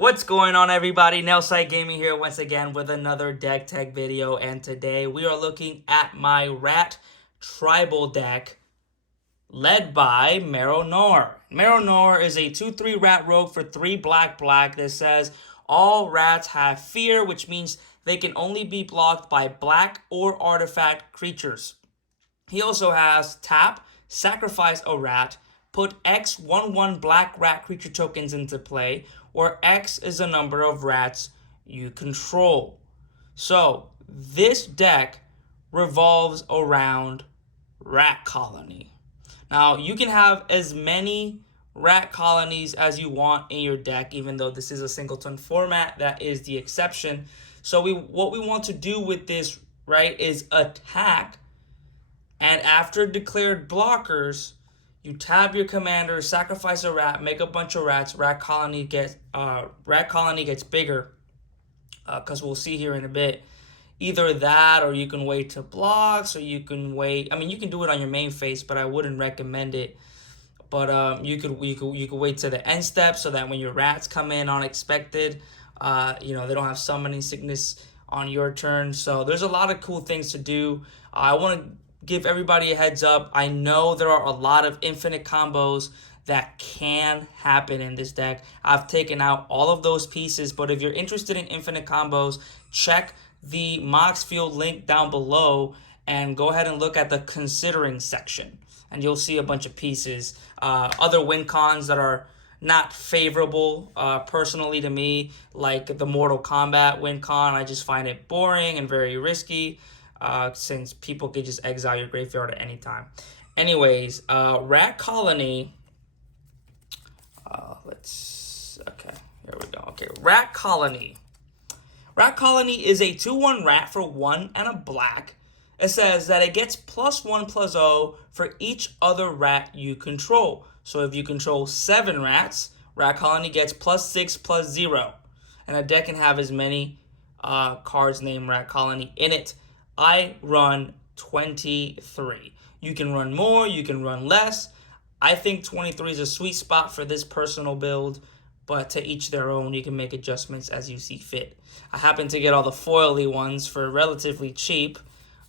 What's going on, everybody? Nailsight Gaming here once again with another deck tech video, and today we are looking at my rat tribal deck led by Marrow-Nor. Marrow-Nor is a 2/3 rat rogue for 3 black that says all rats have fear, which means they can only be blocked by black or artifact creatures. He also has tap, sacrifice a rat, put X 1/1 black rat creature tokens into play, where X is the number of rats you control. So this deck revolves around rat colony. Now you can have as many rat colonies as you want in your deck, even though this is a singleton format. That is the exception. So what we want to do with this, right, is attack. And after declared blockers, you tab your commander, sacrifice a rat, make a bunch of rats. Rat colony gets bigger, because we'll see here in a bit. Either that, or you can wait to blocks, or you can wait. I mean, you can do it on your main phase, but I wouldn't recommend it. But you could wait to the end step so that when your rats come in unexpected, they don't have summoning sickness on your turn. So there's a lot of cool things to do. I want to give everybody a heads up. I know there are a lot of infinite combos that can happen in this deck. I've taken out all of those pieces, but if you're interested in infinite combos, check the Mox Field link down below and go ahead and look at the considering section, and you'll see a bunch of pieces. Other win cons that are not favorable personally to me, like the Mortal Kombat win con. I just find it boring and very risky, since people could just exile your graveyard at any time. Anyways, rat colony. Okay, here we go. Okay, rat colony. Rat colony is a 2/1 rat for 1 and a black. It says that it gets +1/+0 for each other rat you control. So if you control 7 rats, rat colony gets +6/+0. And a deck can have as many cards named rat colony in it. I run 23. You can run more, you can run less. I think 23 is a sweet spot for this personal build, but to each their own. You can make adjustments as you see fit. I happen to get all the foily ones for relatively cheap.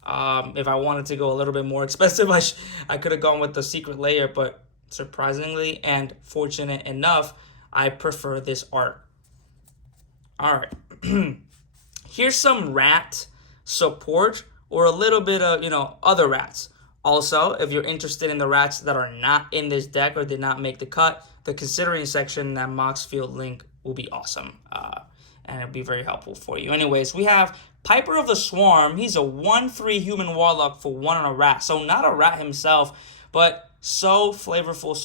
If I wanted to go a little bit more expensive, I could have gone with the secret layer, but surprisingly and fortunate enough, I prefer this art. All right. Here's some rat support, or a little bit of, other rats. Also, if you're interested in the rats that are not in this deck or did not make the cut, the considering section, that Mox Field link will be awesome. And it'll be very helpful for you. Anyways, we have Piper of the Swarm. He's a 1/3 human warlock for 1 and a rat. So not a rat himself, but so flavorful,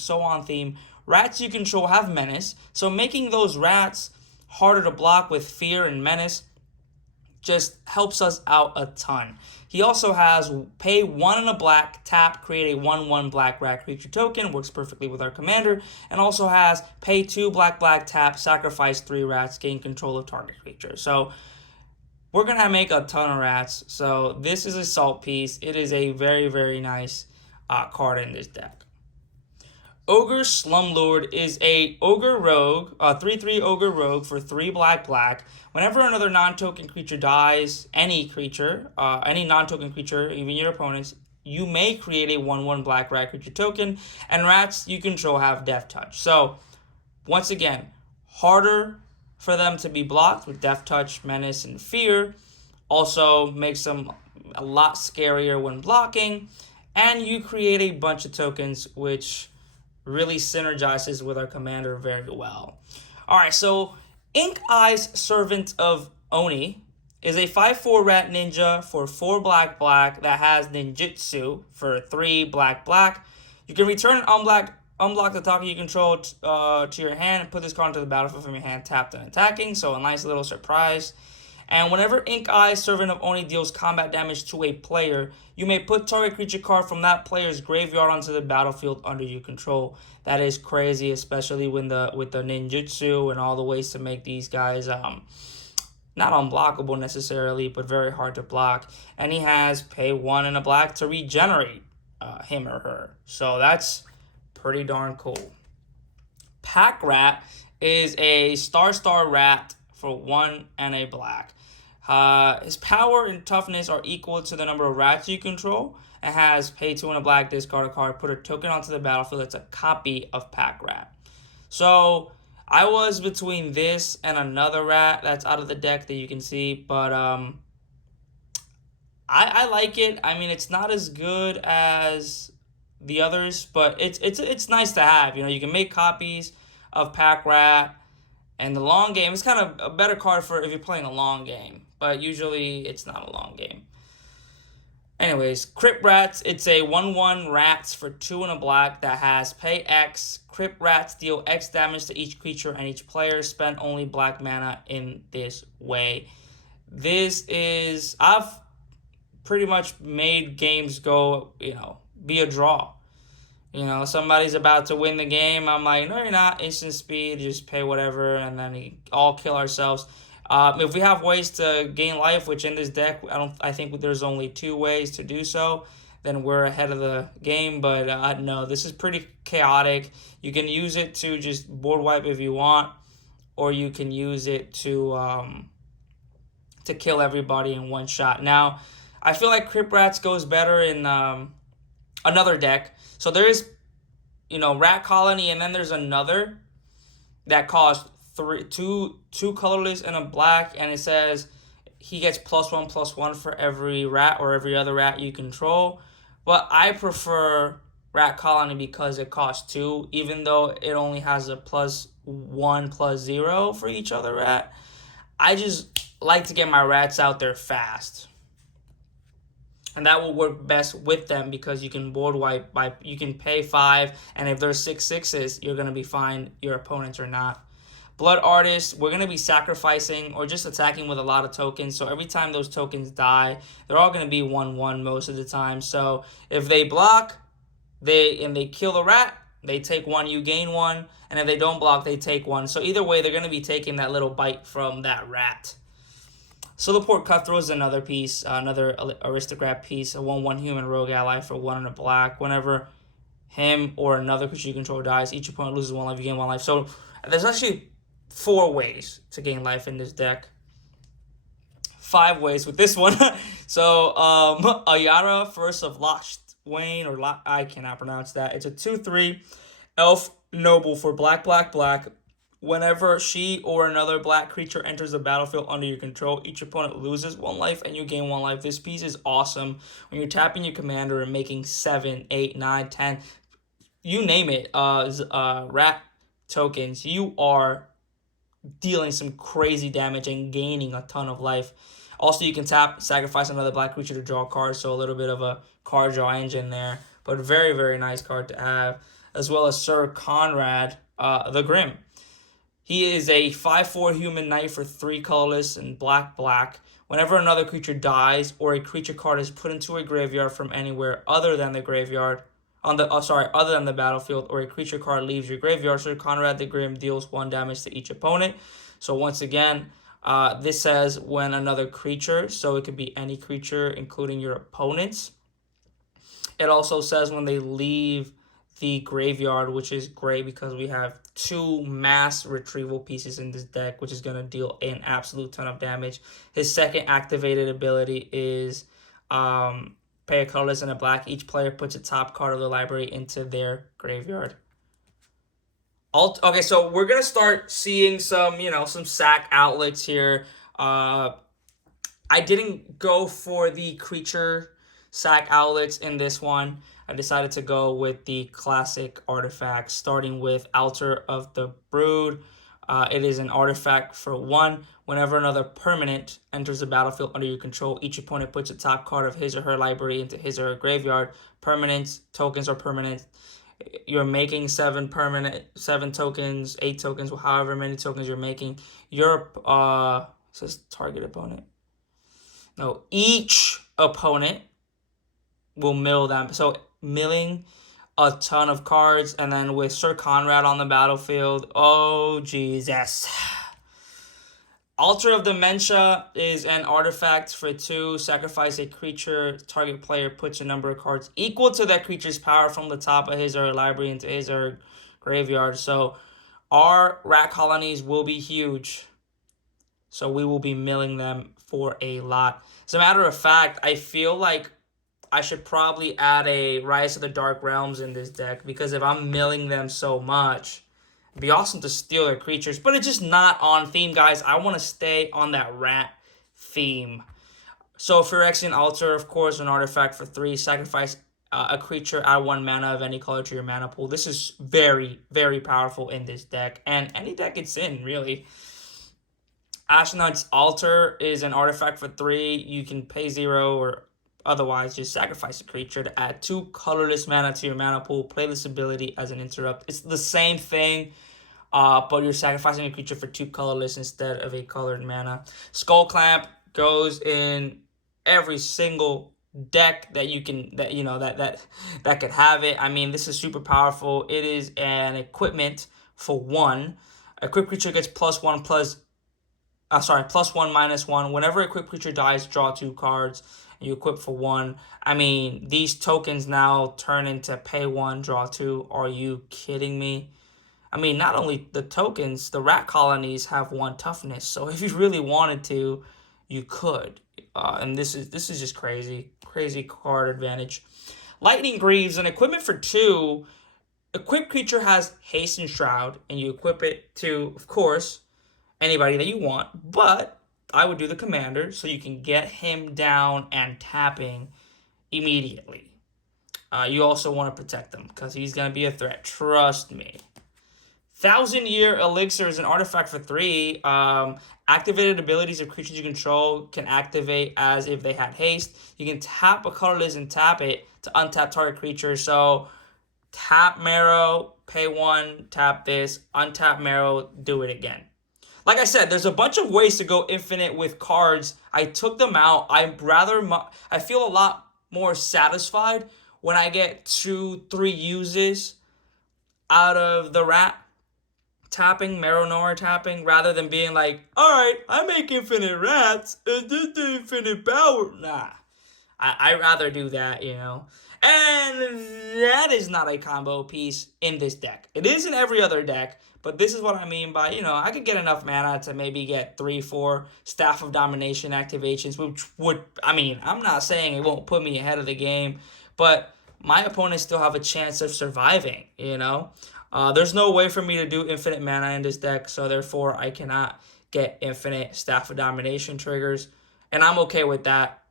so on theme. Rats you control have menace. So making those rats harder to block with fear and menace just helps us out a ton. He also has pay 1 and a black, tap, create a 1/1 black rat creature token, works perfectly with our commander, and also has pay 2 black, tap, sacrifice 3 rats, gain control of target creature. So we're gonna make a ton of rats. So this is a salt piece. It is a very, very nice card in this deck. Ogre Slumlord is a ogre rogue, 3/3 ogre rogue for 3 black. Whenever another non-token creature dies, any non-token creature, even your opponents, you may create a 1/1 black rat creature token, and rats you control have Death Touch. So once again, harder for them to be blocked with Death Touch, menace, and fear. Also makes them a lot scarier when blocking, and you create a bunch of tokens, which really synergizes with our commander very well. All right, so Ink Eye's Servant of Oni is a 5/4 rat ninja for 4 black that has ninjutsu for 3 black. You can return an unblock the target you control to your hand and put this card into the battlefield from your hand tapped and attacking. So a nice little surprise. And whenever Ink Eye, Servant of Oni, deals combat damage to a player, you may put target creature card from that player's graveyard onto the battlefield under your control. That is crazy, especially with the ninjutsu and all the ways to make these guys not unblockable necessarily, but very hard to block. And he has pay 1 and a black to regenerate him or her. So that's pretty darn cool. Pack Rat is a star rat for 1 and a black. His power and toughness are equal to the number of rats you control. It has pay 2 and a black, discard a card, put a token onto the battlefield that's a copy of Pack Rat. So I was between this and another rat that's out of the deck that you can see, but I like it. I mean, it's not as good as the others, but it's nice to have. You can make copies of Pack Rat, and the long game. It's kind of a better card for if you're playing a long game, but usually it's not a long game. Anyways, Crypt Rats, it's a 1/1 rats for 2 and a black that has pay X. Crypt Rats deal X damage to each creature and each player. Spend only black mana in this way. I've pretty much made games go, be a draw. Somebody's about to win the game. I'm like, no, you're not. Instant speed, just pay whatever, and then we all kill ourselves. If we have ways to gain life, which in this deck, I think there's only 2 ways to do so, then we're ahead of the game. But no, this is pretty chaotic. You can use it to just board wipe if you want, or you can use it to kill everybody in one shot. Now, I feel like Crypt Rats goes better in another deck. So there is, Rat Colony, and then there's another that costs two colorless and a black, and it says he gets +1/+1 for every rat or every other rat you control. But I prefer Rat Colony because it costs 2, even though it only has a +1/+0 for each other rat. I just like to get my rats out there fast. And that will work best with them because you can board wipe you can pay 5, and if there's 6/6s, you're gonna be fine. Your opponents are not. Blood Artist, we're gonna be sacrificing or just attacking with a lot of tokens. So every time those tokens die, they're all gonna be 1/1 most of the time. So if they block, they kill the rat, they take 1, you gain 1, and if they don't block, they take 1. So either way, they're gonna be taking that little bite from that rat. Silverport Cutthroat is another piece, another aristocrat piece, a 1/1 human rogue ally for 1 and a black. Whenever him or another creature you control dies, each opponent loses 1 life, you gain 1 life. So there's actually 4 ways to gain life in this deck. 5 ways with this one. So Ayara, First of Lost Wayne, I cannot pronounce that. It's a 2/3 elf noble for black. Whenever she or another black creature enters the battlefield under your control, each opponent loses 1 life and you gain 1 life. This piece is awesome. When you're tapping your commander and making 7, 8, 9, 10, you name it, rat tokens, you are dealing some crazy damage and gaining a ton of life. Also, you can tap, sacrifice another black creature to draw cards, so a little bit of a card draw engine there. But very, very nice card to have. As well as Sir Conrad the Grim. He is a 5/4 human knight for 3 colorless and black. Whenever another creature dies or a creature card is put into a graveyard from anywhere other than the graveyard, other than the battlefield, or a creature card leaves your graveyard, Sir Conrad the Grim deals 1 damage to each opponent. So once again, this says when another creature, so it could be any creature, including your opponents. It also says when they leave the graveyard, which is great because we have 2 mass retrieval pieces in this deck, which is going to deal an absolute ton of damage. His second activated ability is pay a colorless and a black. Each player puts a top card of the library into their graveyard. Okay, so we're going to start seeing some sack outlets here. I didn't go for the creature sack outlets in this one. I decided to go with the classic artifacts, starting with Altar of the Brood. It is an artifact for 1. Whenever another permanent enters the battlefield under your control, each opponent puts a top card of his or her library into his or her graveyard. Permanents, tokens are permanent. You're making 7 tokens, 8 tokens, however many tokens you're making. It says target opponent. No, each opponent will mill them. So milling a ton of cards, and then with Sir Conrad on the battlefield, oh Jesus. Altar of Dementia is an artifact for 2. Sacrifice a creature. Target player puts a number of cards equal to that creature's power from the top of his or her library into his or her graveyard. So our rat colonies will be huge. So we will be milling them for a lot. As a matter of fact, I feel like I should probably add a Rise of the Dark Realms in this deck, because if I'm milling them so much, it'd be awesome to steal their creatures, but it's just not on theme, guys. I want to stay on that rat theme. So Phyrexian Altar, of course, an artifact for 3. Sacrifice a creature, add 1 mana of any color to your mana pool. This is very, very powerful in this deck, and any deck it's in, really. Ashnod's Altar is an artifact for 3. You can pay 0 or otherwise just sacrifice a creature to add 2 colorless mana to your mana pool. Play this ability as an interrupt. It's the same thing, but you're sacrificing a creature for 2 colorless instead of a colored mana. Skull Clamp goes in every single deck that you can, that could have it. I mean, this is super powerful. It is an equipment for 1. Equipped creature gets +1 +1/-1. Whenever a equipped creature dies, draw 2 cards. You equip for 1. I mean, these tokens now turn into pay 1, draw 2. Are you kidding me? I mean, not only the tokens, the rat colonies have 1 toughness. So if you really wanted to, you could. And this is just crazy card advantage. Lightning Greaves, an equipment for 2. Equipped creature has Haste and Shroud, and you equip it to, of course, anybody that you want, but I would do the commander so you can get him down and tapping immediately. You also want to protect him because he's going to be a threat. Trust me. 1,000-Year Elixir is an artifact for 3. Activated abilities of creatures you control can activate as if they had haste. You can tap a colorless and tap it to untap target creature. So tap Marrow, pay 1, tap this, untap Marrow, do it again. Like I said, there's a bunch of ways to go infinite with cards. I took them out. I feel a lot more satisfied when I get 2-3 uses out of the rat tapping, Marrow Nora tapping, rather than being like, alright, I make infinite rats, and this is infinite power. Nah. I'd rather do that, And that is not a combo piece in this deck. It is in every other deck, but this is what I mean by, I could get enough mana to maybe get 3-4 Staff of Domination activations, which would, I'm not saying it won't put me ahead of the game, but my opponents still have a chance of surviving, There's no way for me to do infinite mana in this deck, so therefore I cannot get infinite Staff of Domination triggers, and I'm okay with that.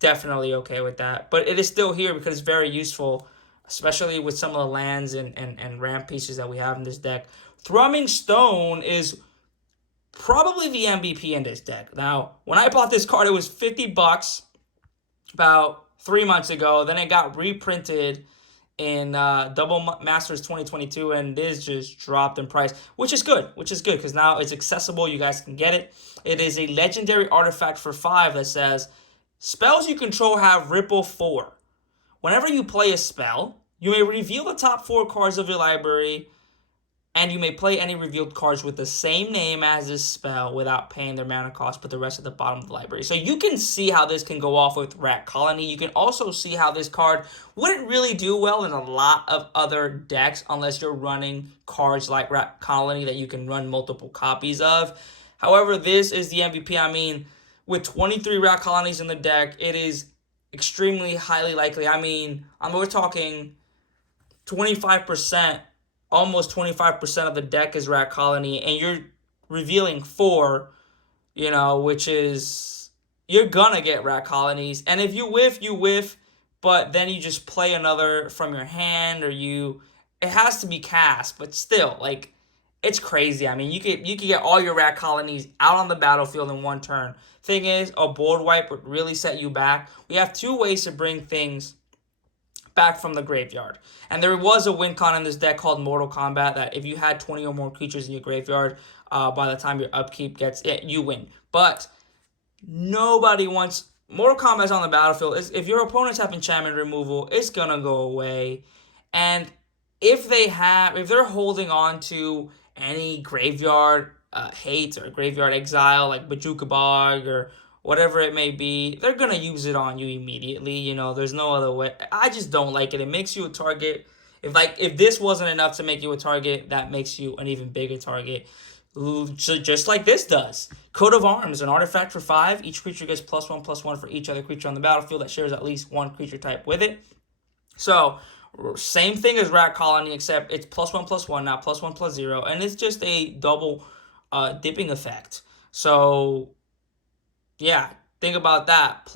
Definitely okay with that. But it is still here because it's very useful, especially with some of the lands and ramp pieces that we have in this deck. Thrumming Stone is probably the MVP in this deck. Now, when I bought this card, it was $50 about 3 months ago. Then it got reprinted in Double Masters 2022, and this just dropped in price, which is good because now it's accessible. You guys can get it. It is a legendary artifact for 5 that says, spells you control have Ripple 4. Whenever you play a spell, you may reveal the top 4 cards of your library, and you may play any revealed cards with the same name as this spell without paying their mana cost, but the rest at the bottom of the library. So you can see how this can go off with Rat Colony. You can also see how this card wouldn't really do well in a lot of other decks unless you're running cards like Rat Colony that you can run multiple copies of. However, this is the MVP. With 23 Rat Colonies in the deck, it is extremely highly likely. We're talking 25%, almost 25% of the deck is Rat Colony, and you're revealing 4, which is, you're gonna get Rat Colonies. And if you whiff, you whiff, but then you just play another from your hand, or it has to be cast, but still, it's crazy. You could get all your Rat Colonies out on the battlefield in 1 turn. Thing is, a board wipe would really set you back. We have 2 ways to bring things back from the graveyard. And there was a win con in this deck called Mortal Kombat that if you had 20 or more creatures in your graveyard, by the time your upkeep gets it, you win. But nobody wants... Mortal Kombat's on the battlefield. If your opponents have enchantment removal, it's going to go away. And if they're holding on to any graveyard hate or graveyard exile like Bajuka Bog or whatever it may be, they're going to use it on you immediately. There's no other way. I just don't like it. It makes you a target. If this wasn't enough to make you a target, that makes you an even bigger target. So just like this does. Coat of Arms, an artifact for 5. Each creature gets +1/+1 for each other creature on the battlefield that shares at least one creature type with it. So, same thing as Rat Colony, except it's +1/+1, not +1/+0, and it's just a double dipping effect. So, yeah, think about that.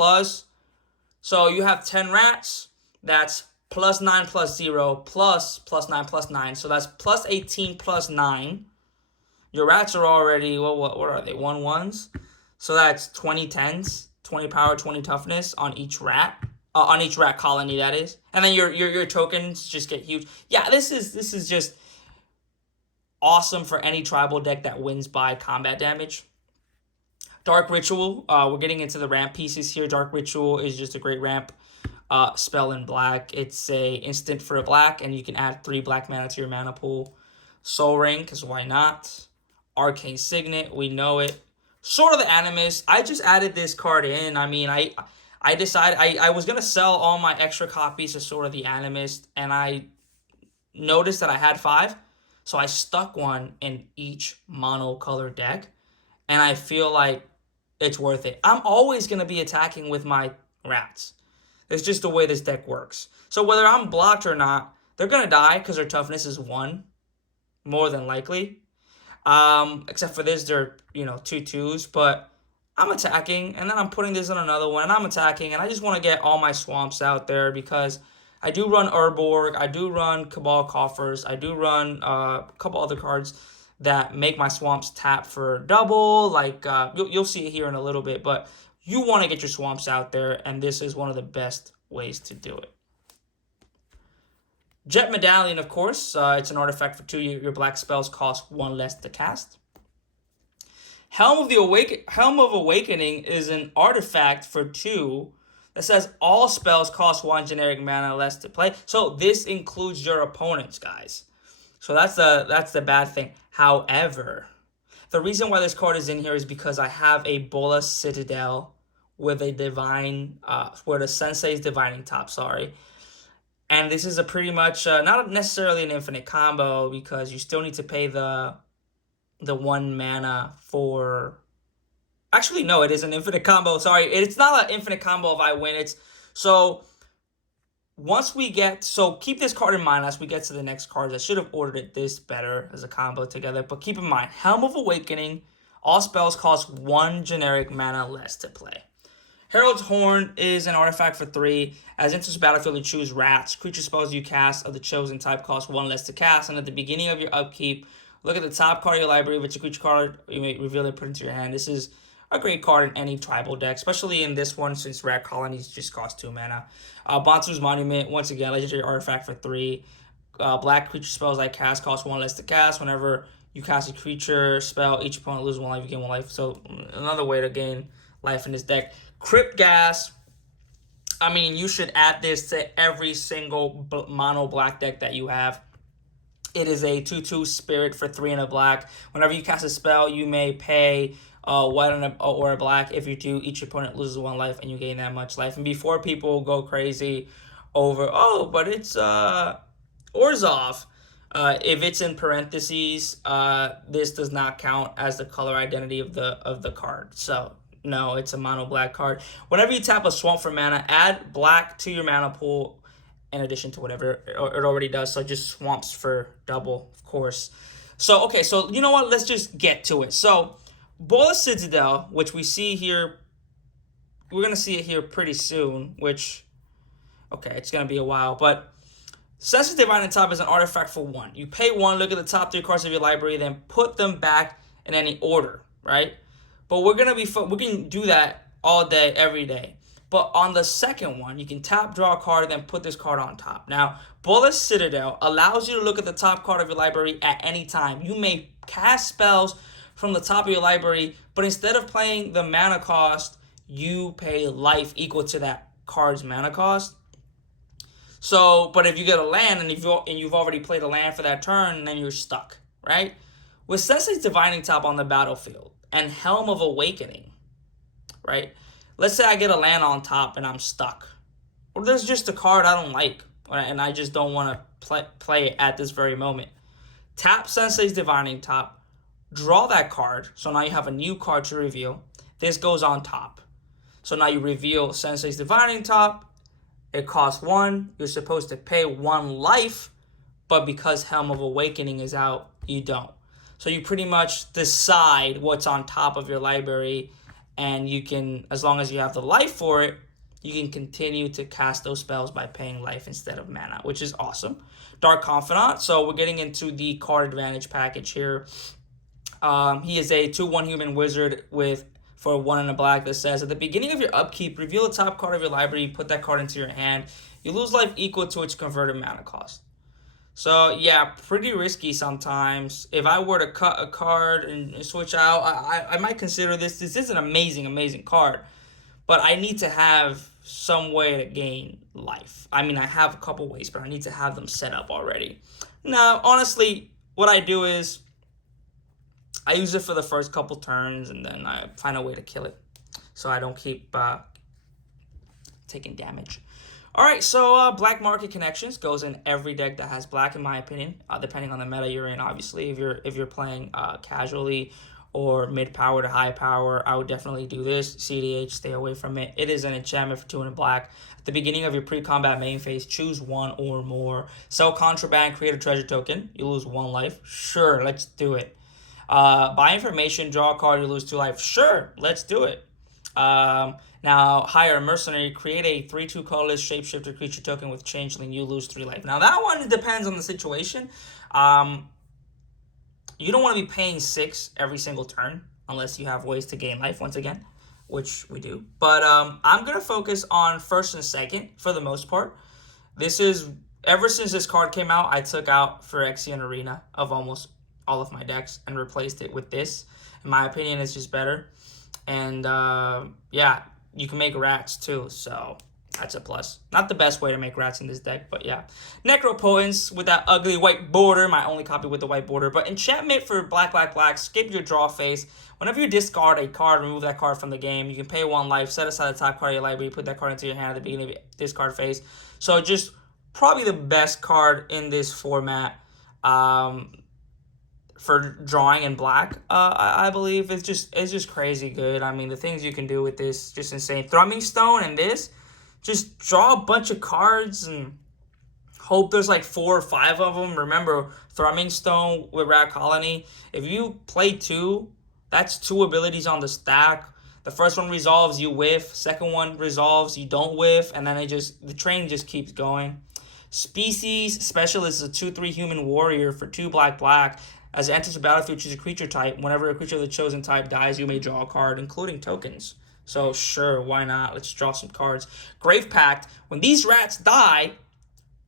So you have 10 rats, that's +9/+0 ++9/+9, so that's +18/+9. Your rats are already, well, what are they, 1/1s? So that's 20 10s, 20 power, 20 toughness on each rat. On each rat colony, that is. And then your tokens just get huge. Yeah, this is just awesome for any tribal deck that wins by combat damage. Dark Ritual, we're getting into the ramp pieces here. Dark Ritual is just a great ramp spell in black. It's a instant for a black, and you can add 3 black mana to your mana pool. Soul Ring, because why not? Arcane Signet, we know it. Sword of the Animus, I just added this card in. I mean, I decided I was going to sell all my extra copies of Sword of the Animus, and I noticed that I had 5, so I stuck one in each mono-color deck, and I feel like it's worth it. I'm always going to be attacking with my rats. It's just the way this deck works. So whether I'm blocked or not, they're going to die because their toughness is 1, more than likely. Except for this, they're, 2/2s, but I'm attacking, and then I'm putting this on another one, and I'm attacking, and I just want to get all my swamps out there because I do run Urborg, I do run Cabal Coffers, I do run a couple other cards that make my swamps tap for double, like, you'll see it here in a little bit, but you want to get your swamps out there, and this is one of the best ways to do it. Jet Medallion, of course, it's an artifact for 2. Your black spells cost 1 less to cast. Helm of Awakening is an artifact for 2 that says all spells cost 1 generic mana less to play. So this includes your opponents, guys. So that's the bad thing. However, the reason why this card is in here is because I have a Bola Citadel with a divine, where the Sensei's Divining Top, sorry. And this is a pretty much, not necessarily an infinite combo, because you still need to pay the 1 mana for... Actually, no, it is an infinite combo. Sorry, it's not an infinite combo if I win. So once we get... So keep this card in mind as we get to the next cards. I should have ordered it this better as a combo together. But keep in mind, Helm of Awakening, all spells cost 1 generic mana less to play. Herald's Horn is an artifact for 3. As enters the battlefield, you choose rats. Creature spells you cast of the chosen type cost 1 less to cast. And at the beginning of your upkeep, look at the top card of your library. If it's a creature card, you may reveal it, put it into your hand. This is a great card in any tribal deck, especially in this one since rat colonies just cost 2 mana. Bonsu's Monument, once again, legendary artifact for 3. Black creature spells I cast cost 1 less to cast. Whenever you cast a creature spell, each opponent loses 1 life, you gain 1 life. So another way to gain life in this deck. Crypt Gas, I mean, you should add this to every single mono black deck that you have. It is a 2/2 spirit for 3 and a black. Whenever you cast a spell, you may pay white or a black. If you do, each opponent loses 1 life and you gain that much life. And before people go crazy over, but it's Orzhov. If it's in parentheses, this does not count as the color identity of the card. So no, it's a mono black card. Whenever you tap a swamp for mana, add black to your mana pool in addition to whatever it already does. So just swamps for double, of course. So, okay, so you know what? Let's just get to it. So, Bola Citadel, which we see here, we're going to see it here pretty soon, which, okay, it's going to be a while. But Sensei's Divining Top is an artifact for 1. You pay 1, look at the top 3 cards of your library, then put them back in any order, right? But we can do that all day, every day. But on the second one, you can tap, draw a card, and then put this card on top. Now, Bola Citadel allows you to look at the top card of your library at any time. You may cast spells from the top of your library, but instead of playing the mana cost, you pay life equal to that card's mana cost. So, but if you get a land and you've already played a land for that turn, then you're stuck, right? With Sensei's Divining Top on the battlefield and Helm of Awakening, right? Let's say I get a land on top and I'm stuck. Or there's just a card I don't like. and I just don't want to play it at this very moment. Tap Sensei's Divining Top, draw that card, so now you have a new card to reveal. This goes on top. So now you reveal Sensei's Divining Top. It costs 1. You're supposed to pay 1 life, but because Helm of Awakening is out, you don't. So you pretty much decide what's on top of your library, and you can, as long as you have the life for it, you can continue to cast those spells by paying life instead of mana, which is awesome. Dark Confidant. So we're getting into the card advantage package here. He is a 2/1 human wizard for 1 and a black that says, at the beginning of your upkeep, reveal the top card of your library, put that card into your hand. You lose life equal to its converted mana cost. So, yeah, pretty risky sometimes. If I were to cut a card and switch out, I might consider this. This is an amazing, amazing card. But I need to have some way to gain life. I mean, I have a couple ways, but I need to have them set up already. Now, honestly, what I do is I use it for the first couple turns, and then I find a way to kill it so I don't keep taking damage. All right, so Black Market Connections goes in every deck that has black, in my opinion, depending on the meta you're in. Obviously, if you're playing casually or mid power to high power, I would definitely do this. CDH, stay away from it. It is an enchantment for 2 and a black. At the beginning of your pre-combat main phase, choose 1 or more. Sell contraband, create a treasure token. You lose 1 life. Sure, let's do it. Buy information, draw a card, you lose 2 life. Sure, let's do it. Now, hire a mercenary, create a 3/2 colorless shapeshifter creature token with changeling, you lose 3 life. Now, that one depends on the situation. You don't want to be paying 6 every single turn unless you have ways to gain life once again, which we do. But I'm going to focus on first and second for the most part. This is, ever since this card came out, I took out Phyrexian Arena of almost all of my decks and replaced it with this. In my opinion, it's just better. And yeah, you can make rats too, so that's a plus. Not the best way to make rats in this deck, but yeah. Necropotence with that ugly white border, my only copy with the white border. But enchantment for black, skip your draw phase. Whenever you discard a card, remove that card from the game. You can pay 1 life, set aside the top card of your library, put that card into your hand at the beginning of your discard phase. So just probably the best card in this format. For drawing in black, I believe it's just crazy good. I mean, the things you can do with this, just insane. Thrumming Stone and this, just draw a bunch of cards and hope there's like 4 or 5 of them. Remember, Thrumming Stone with Rat Colony, if you play 2, that's 2 abilities on the stack. The first one resolves, you whiff. Second one resolves, you don't whiff. And then the train just keeps going. Species Specialist is a 2/3 human warrior for 2 black. As it enters the battlefield, choose a creature type. Whenever a creature of the chosen type dies, you may draw a card, including tokens. So sure, why not? Let's draw some cards. Grave Pact. When these rats die,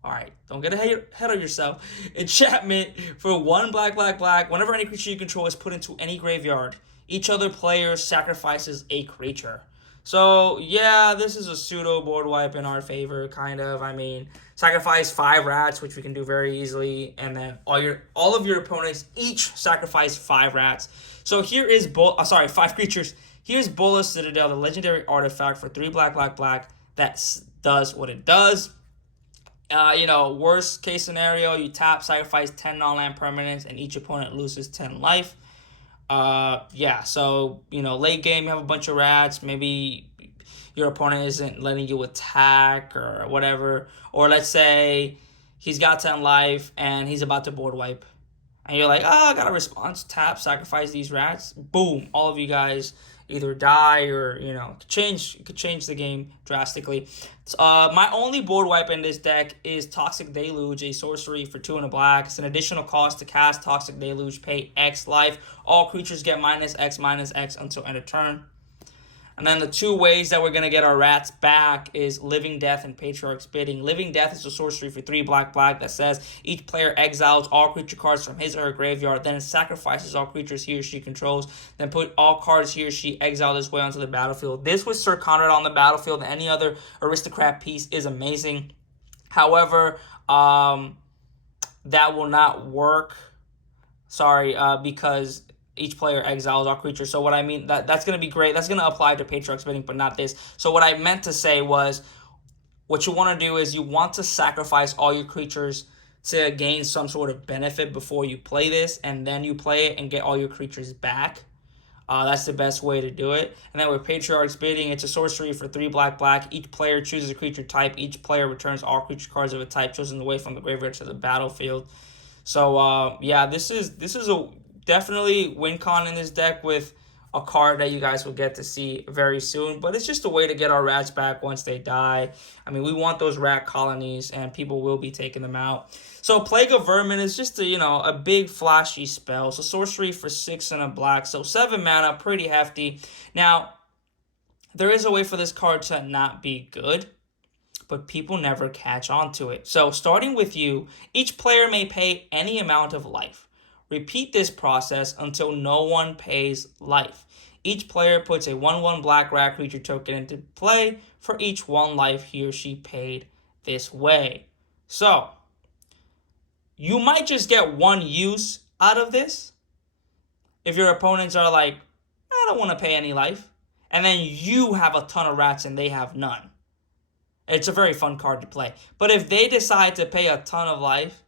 all right, don't get ahead of yourself. Enchantment for 1 black. Whenever any creature you control is put into any graveyard, each other player sacrifices a creature. So yeah, this is a pseudo board wipe in our favor, kind of. I mean, sacrifice 5 rats, which we can do very easily, and then all of your opponents each sacrifice 5 rats. So here is 5 creatures. Here's Bola Citadel, the legendary artifact for 3 black that does what it does. Worst case scenario, you tap, sacrifice 10 non-land permanents, and each opponent loses 10 life. Yeah, so, late game, you have a bunch of rats. Maybe your opponent isn't letting you attack or whatever. Or let's say he's got 10 life and he's about to board wipe. And you're like, I got a response. Tap, sacrifice these rats. Boom. All of you guys either die or, could change the game drastically. My only board wipe in this deck is Toxic Deluge, a sorcery for 2 and a black. It's an additional cost to cast Toxic Deluge, pay X life. All creatures get -X until end of turn. And then the 2 ways that we're going to get our rats back is Living Death and Patriarch's Bidding. Living Death is a sorcery for 3 black that says each player exiles all creature cards from his or her graveyard, then sacrifices all creatures he or she controls, then put all cards he or she exiled this way onto the battlefield. This with Sir Conrad on the battlefield and any other aristocrat piece is amazing. However, that will not work. Because each player exiles all creatures. So what I mean, that's going to be great. That's going to apply to Patriarch's Bidding, but not this. So what I meant to say was, what you want to do is you want to sacrifice all your creatures to gain some sort of benefit before you play this, and then you play it and get all your creatures back. That's the best way to do it. And then with Patriarch's Bidding, it's a sorcery for 3 black. Each player chooses a creature type. Each player returns all creature cards of a type chosen away from the graveyard to the battlefield. So yeah, this is a definitely win con in this deck with a card that you guys will get to see very soon. But it's just a way to get our rats back once they die. I mean, we want those rat colonies, and people will be taking them out. So Plague of Vermin is just a big flashy spell. So sorcery for 6 and a black. So 7 mana, pretty hefty. Now, there is a way for this card to not be good, but people never catch on to it. So starting with you, each player may pay any amount of life. Repeat this process until no one pays life. Each player puts a 1/1 black rat creature token into play for each 1 life he or she paid this way. So, you might just get 1 use out of this if your opponents are like, I don't want to pay any life. And then you have a ton of rats and they have none. It's a very fun card to play. But if they decide to pay a ton of life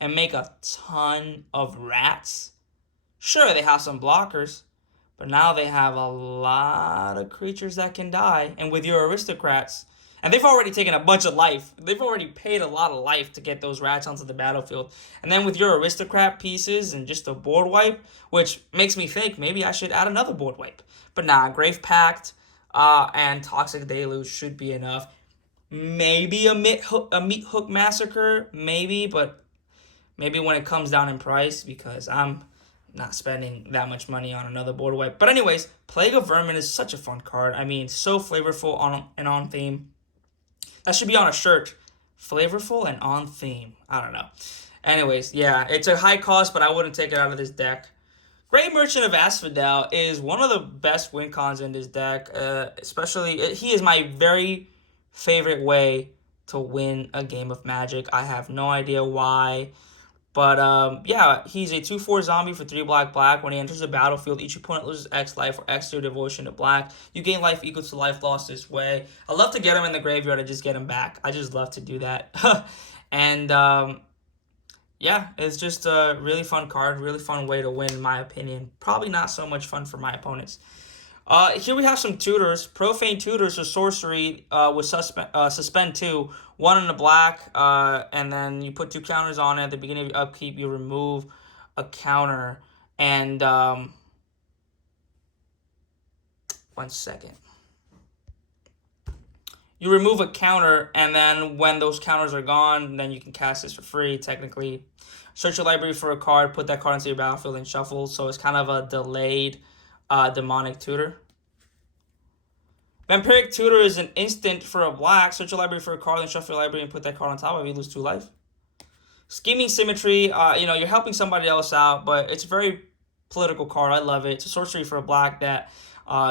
and make a ton of rats, sure, they have some blockers, but now they have a lot of creatures that can die. And with your aristocrats, and they've already taken a bunch of life. They've already paid a lot of life to get those rats onto the battlefield. And then with your aristocrat pieces and just a board wipe, which makes me think maybe I should add another board wipe. But nah, Grave Pact and Toxic Deluge should be enough. Maybe a meat hook massacre, maybe, but maybe when it comes down in price, because I'm not spending that much money on another board wipe. But anyways, Plague of Vermin is such a fun card. I mean, so flavorful on theme. That should be on a shirt. Flavorful and on theme. I don't know. Anyways, yeah, it's a high cost, but I wouldn't take it out of this deck. Great Merchant of Asphodel is one of the best win cons in this deck. Especially, he is my very favorite way to win a game of Magic. I have no idea why. But yeah, he's a 2/4 zombie for 3 black. When he enters the battlefield, each opponent loses X life or X their devotion to black. You gain life equal to life lost this way. I love to get him in the graveyard and just get him back. I just love to do that. And yeah, it's just a really fun card, really fun way to win, in my opinion. Probably not so much fun for my opponents. Here we have some tutors. Profane Tutors are sorcery with suspend 2, 1 in the black, and then you put 2 counters on it. At the beginning of your upkeep, you remove a counter. And 1 second. You remove a counter, and then when those counters are gone, then you can cast this for free, technically. Search your library for a card, put that card into your battlefield, and shuffle. So it's kind of a delayed demonic tutor. Vampiric Tutor is an instant for a black. Search your library for a card, then shuffle your library and put that card on top of it. You lose 2 life. Scheming Symmetry, you're helping somebody else out, but it's a very political card. I love it. It's a sorcery for a black that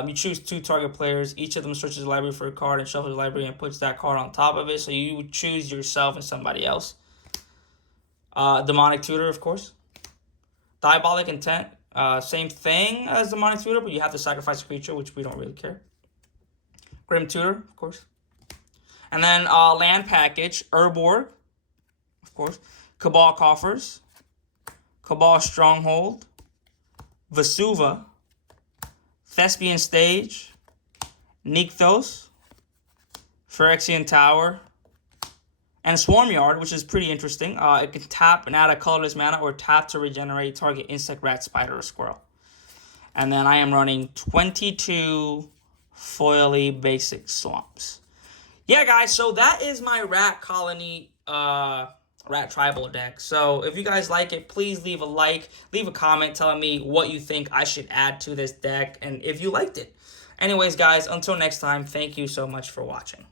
you choose 2 target players. Each of them searches the library for a card and shuffles the library and puts that card on top of it. So you would choose yourself and somebody else. Demonic Tutor, of course. Diabolic Intent. Same thing as Demonic Tutor, but you have to sacrifice a creature, which we don't really care. Grim Tutor, of course. And then Land Package, Urborg, of course. Cabal Coffers, Cabal Stronghold, Vesuva, Thespian Stage, Nykthos, Phyrexian Tower, and Swarmyard, which is pretty interesting. It can tap and add a colorless mana or tap to regenerate target insect, rat, spider, or squirrel. And then I am running 22 foily basic swamps. Yeah, guys, so that is my rat colony, rat tribal deck. So if you guys like it, please leave a like, leave a comment telling me what you think I should add to this deck and if you liked it. Anyways, guys, until next time, thank you so much for watching.